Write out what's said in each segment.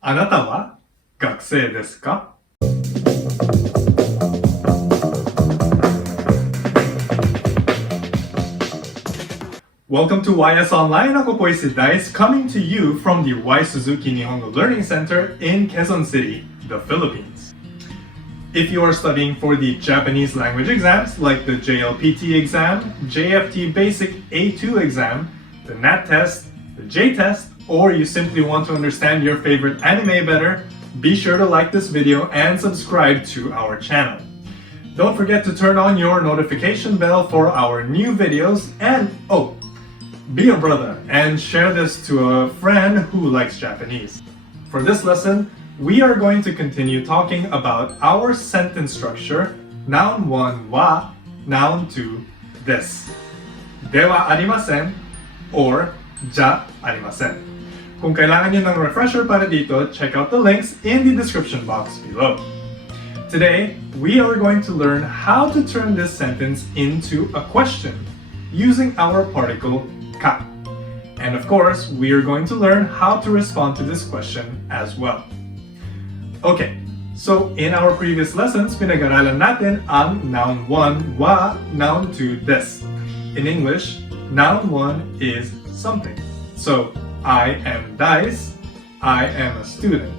あなたは学生ですか? Welcome to YS Online. Ako po si Dice, coming to you from the Y Suzuki Nihongo Learning Center in Quezon City, the Philippines. If you are studying for the Japanese language exams like the JLPT exam, JFT Basic A2 exam, the NAT-Test, the J-Test, or you simply want to understand your favorite anime better, be sure to like this video and subscribe to our channel. Don't forget to turn on your notification bell for our new videos and be a brother and share this to a friend who likes Japanese. For this lesson, we are going to continue talking about our sentence structure, Noun 1 wa, Noun 2 des. De waありません or じゃありません. Kung kailangan nyo ng refresher para dito, check out the links in the description box below. Today, we are going to learn how to turn this sentence into a question using our particle ka. And of course, we are going to learn how to respond to this question as well. Okay, so in our previous lessons, pinag-aralan natin ang Noun 1 wa, Noun 2 des. In English, Noun 1 is something. So, I am Dice, I am a student.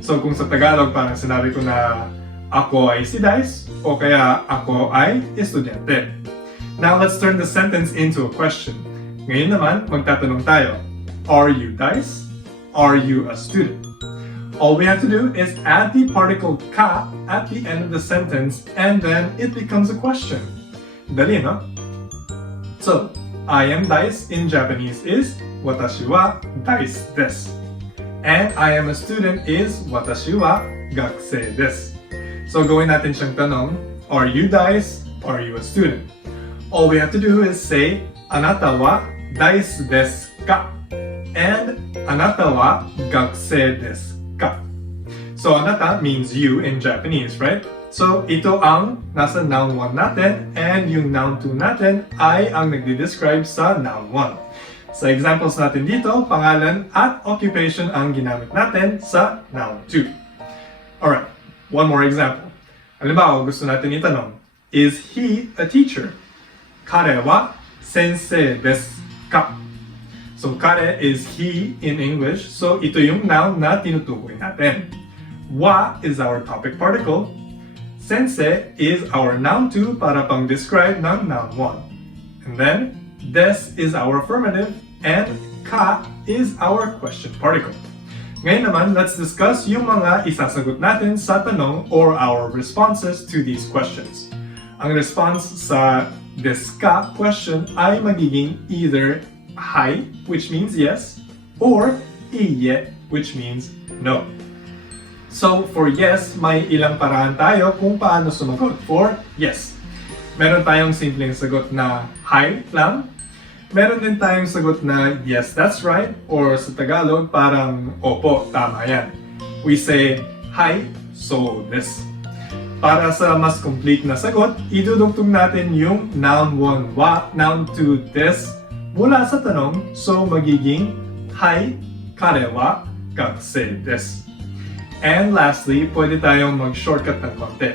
So kung sa Tagalog parang sinabi ko na ako ay si Dice o kaya ako ay estudyante. Now let's turn the sentence into a question. Ngayon naman, magtatanong tayo. Are you Dice? Are you a student? All we have to do is add the particle ka at the end of the sentence and then it becomes a question. Dali, no? So, I am Dice in Japanese is watashi wa Dice desu. And I am a student is watashi wa gakusei desu. So gawin natin siyang tanong, are you Dice? Are you a student? All we have to do is say, anata wa Dice desu ka? And anata wa gakusei desu ka? So anata means you in Japanese, right? So ito ang nasa Noun 1 natin and yung Noun 2 natin ay ang nagde-describe sa Noun 1. Sa examples natin dito, pangalan at occupation ang ginamit natin sa Noun 2. Alright, one more example. Halimbawa, gusto natin itanong, is he a teacher? Kare wa sensei desu ka? So kare is he in English, so ito yung noun na tinutukoy natin. Wa is our topic particle. Sensei is our Noun 2 para pang describe ng Noun 1. And then, des is our affirmative and ka is our question particle. Ngayon naman, let's discuss yung mga isasagot natin sa tanong or our responses to these questions. Ang response sa des ka question ay magiging either hi, which means yes, or iye, which means no. So, for yes, may ilang paraan tayo kung paano sumagot for yes. Meron tayong simpleng sagot na hi lang. Meron din tayong sagot na yes, that's right. Or sa Tagalog, parang opo, tama yan. We say, hi, so this. Para sa mas complete na sagot, idudugtong natin yung Noun 1 wa, Noun 2 des mula sa tanong. So, magiging hi, kare wa gakusei desu. And lastly, pwede tayong mag-shortcut ng konti.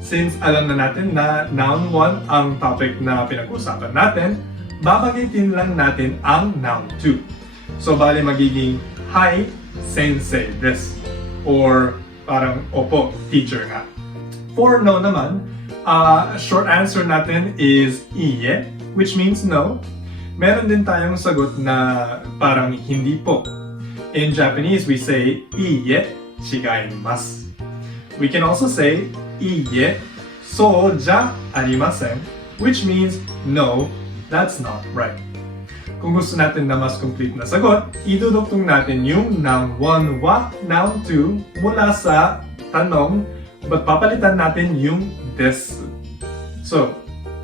Since alam na natin na Noun 1 ang topic na pinag-usapan natin, babagitin lang natin ang Noun 2. So, bali magiging, hi, sensei desu. Or parang, opo, teacher nga. For no naman, short answer natin is iye, which means no. Meron din tayong sagot na parang hindi po. In Japanese, we say, iye, chigaimasu. We can also say, iye, so ja arimasen, which means no, that's not right. Kung gusto natin na mas complete na sagot, idudugtong natin yung Noun 1 wa, Noun 2 mula sa tanong, but papalitan natin yung desu. So,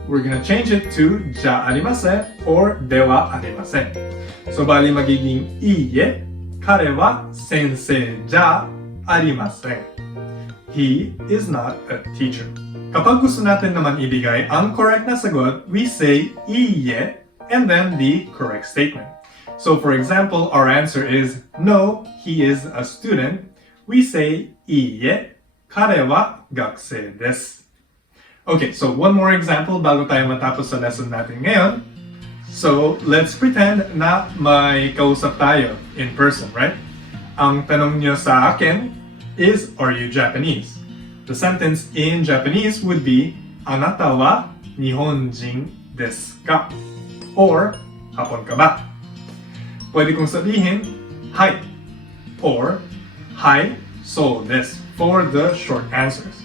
we're gonna change it to ja arimasen or de wa arimasen. So, bali magiging iye, kare wa sensei ja arimasen. He is not a teacher. Kapag gusto natin naman ibigay ang correct na sagot, we say iye and then the correct statement. So for example, our answer is no, he is a student. We say, いいえ、彼は学生です。Okay, so one more example bago tayo matapos sa lesson natin ngayon. So, let's pretend na may kausap tayo in person, right? Ang tanong niyo sa akin is, are you Japanese? The sentence in Japanese would be, あなたは日本人ですか? Or, Hapon ka ba? Pwede kong sabihin, Hi. Or, Hi, so desu for the short answers.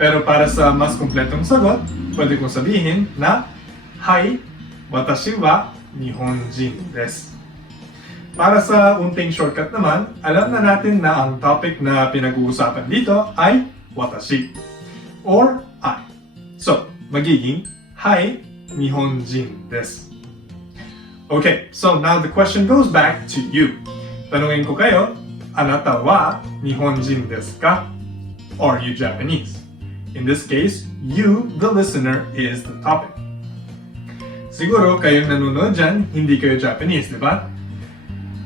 Pero para sa mas kumpletong sagot, pwede kong sabihin na, Hi, watashi wa nihonjin desu. Para sa unting shortcut naman, alam na natin na ang topic na pinag-uusapan dito ay watashi or I. So, magiging, Hi, nihonjin desu. Okay, so now the question goes back to you. Tanungin ko kayo, anata wa nihonjin desu ka? Are you Japanese? In this case, you, the listener, is the topic. Siguro kayong nanonood dyan, hindi kayo Japanese, di ba?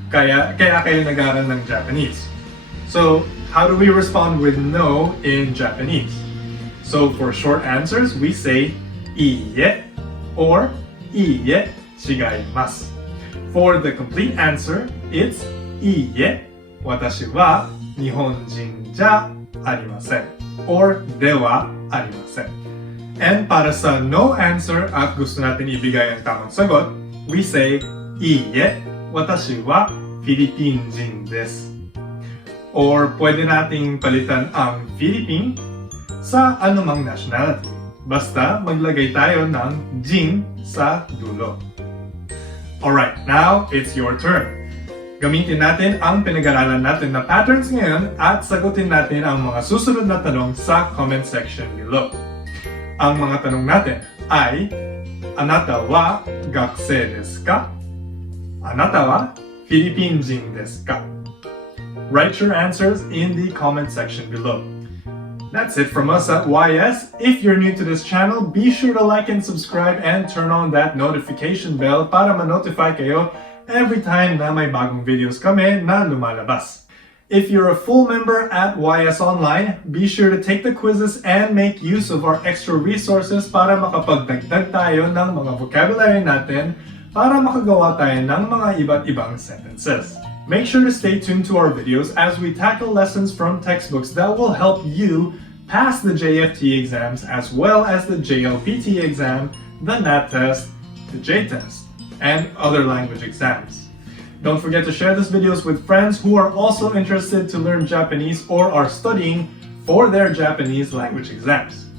Kaya kayo nag-aaral ng Japanese. So, how do we respond with no in Japanese? So, for short answers, we say, いいえ or いいえ 違います. For the complete answer, it's いいえ watashi wa nihonjin ja arimasen or ではありません. And para sa no answer at gusto natin ibigay ang tamang sagot, we say, いいえ watashi wa Philippine jin desu. Or pwede nating palitan ang Philippine sa anumang nationality. Basta maglagay tayo ng jin sa dulo. Alright, now it's your turn. Gamitin natin ang pinag-aralan natin na patterns ngayon at sagutin natin ang mga susunod na tanong sa comment section below. Ang mga tanong natin ay, Anata wa gakusei desu ka? Anata wa Philippine jin desu ka? Write your answers in the comment section below. That's it from us at YS. If you're new to this channel, be sure to like and subscribe and turn on that notification bell para ma-notify kayo every time na may bagong videos kami na lumalabas. If you're a full member at YS Online, be sure to take the quizzes and make use of our extra resources para makapagdagdag tayo ng mga vocabulary natin para makagawa tayo ng mga iba't ibang sentences. Make sure to stay tuned to our videos as we tackle lessons from textbooks that will help you pass the JFT exams as well as the JLPT exam, the NAT-Test, the J-Test, and other language exams. Don't forget to share these videos with friends who are also interested to learn Japanese or are studying for their Japanese language exams.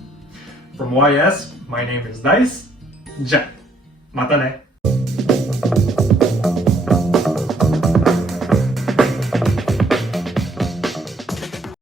From YS, my name is Dice. Ja, mata ne!